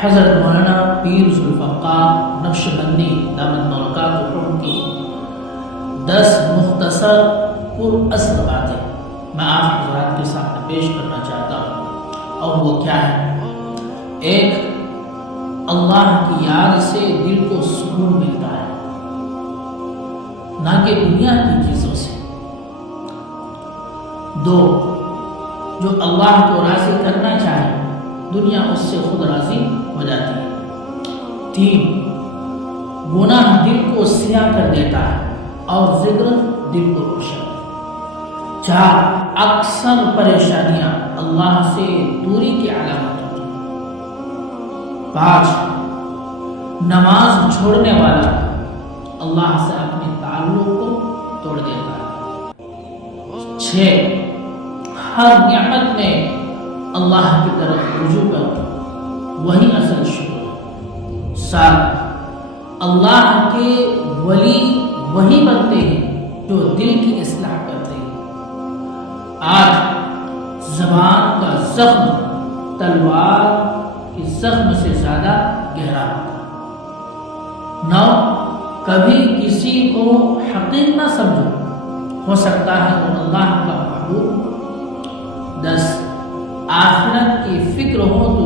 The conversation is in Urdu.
حضرت مولانا پیر ذوالفقار نقشبندی دامت برکاتہم کی 10 مختصر پر اصل باتیں میں آپ حضرات کے سامنے پیش کرنا چاہتا ہوں، اور وہ کیا ہے؟ ایک، اللہ کی یاد سے دل کو سکون ملتا ہے، نہ کہ دنیا کی چیزوں سے۔ 2، جو اللہ کو راضی کرنا چاہے دنیا اس سے خود راضی ہو جاتی ہے۔ 3، گناہ دل کو سیاہ کر دیتا ہے اور ذکر دل کو روشن۔ 4، اکثر پریشانیاں اللہ سے دوری کی علامت ہوتی ہیں۔ 5، نماز چھوڑنے والا اللہ سے اپنے تعلق کو توڑ دیتا ہے۔ 6، ہر نعمت میں اللہ کی طرف رجوع کر وہی اصل شکر ہے۔ 7، اللہ کے ولی وہی بنتے ہیں جو دل کی اصلاح کرتے ہیں۔ 8، زبان کا زخم تلوار کے زخم سے زیادہ گہرا ہوتا ہے۔ 9، کبھی کسی کو حقیر نہ سمجھو، ہو سکتا ہے وہ اللہ کا محبوب۔ 10، آخرت کی فکر ہو تو